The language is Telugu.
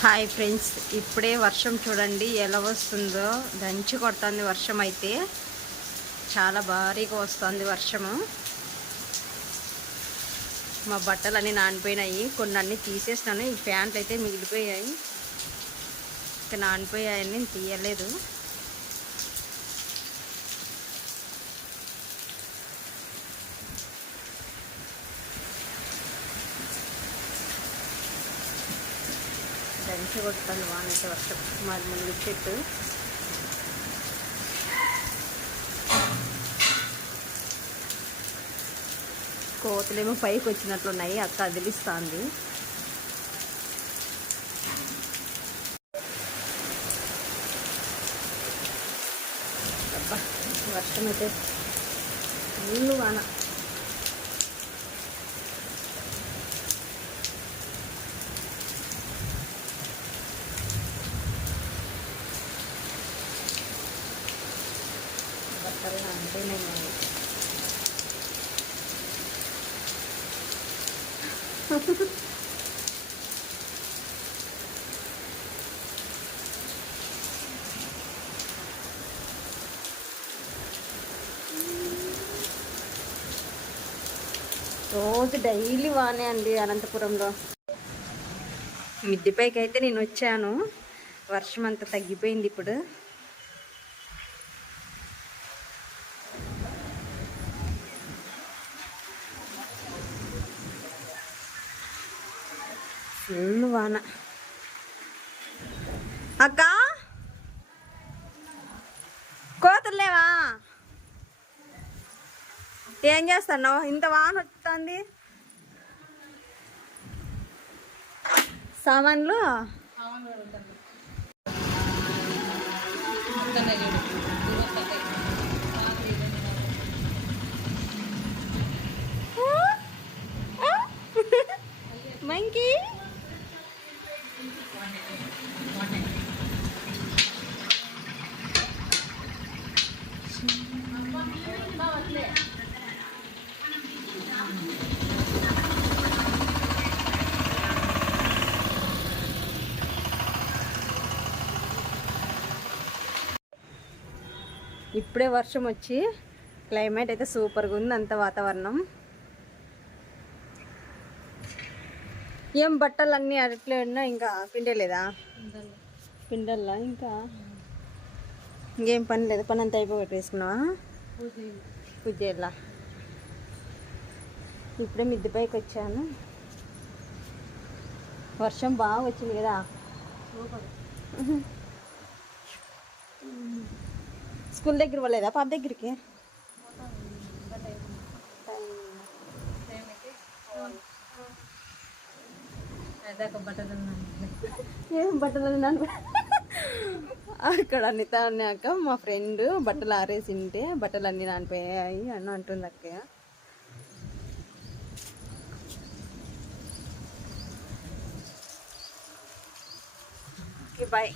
హాయ్ ఫ్రెండ్స్ ఇప్పుడే వర్షం చూడండి ఎలా వస్తుందో. దంచి కొడుతుంది వర్షం అయితే. చాలా భారీగా వస్తుంది వర్షము. మా బట్టలు అన్నీ నానిపోయినాయి. కొన్ని అన్నీ తీసేసినాను. ఈ ప్యాంట్లు అయితే మిగిలిపోయాయి. ఇంకా నానిపోయాయని నేను తీయలేదు. మంచిగా కొడుతుంది వానైతే వర్షం. మాది ముందు చెట్టు. కోతలేమో పైకి వచ్చినట్లున్నాయి అక్క అదిలిస్తుంది. అబ్బా వర్షం అయితే ఫుల్ వాన. పట్టాలని నానిపోయినాయి రోజు డైలీ వానే అండి అనంతపురంలో. మిద్దిపైకి అయితే నేను వచ్చాను. వర్షం అంతా తగ్గిపోయింది ఇప్పుడు. ఫుల్ వాన. అక్క? కోతులేవా ఏం చేస్తున్నావు? ఇంత వాన వస్తుంది. సామాన్లు? మంకీ? ఇప్పుడే వర్షం వచ్చి క్లైమేట్ అయితే సూపర్గా ఉంది అంత వాతావరణం. ఏం బట్టలు అన్నీ అట్లే ఉన్నా ఇంకా పిండలేదా? పిండల్లా ఇంకా? ఇంకేం పని లేదు పని అంతా అయిపోయి వేసుకున్నావా పూజ చేయాలా ఇప్పుడే మిద్దె పైకి వచ్చాను. వర్షం బాగా వచ్చింది కదా? స్కూల్ దగ్గర పోలేదా పాప దగ్గరికి? ఏం బట్టలు అన్నాను అక్కడ అనిత అన్నాక మా ఫ్రెండ్ బట్టలు ఆరేసి ఉంటే బట్టలు అన్నీ నానిపోయాయి అని అంటుంది అక్కయ్య. బాయ్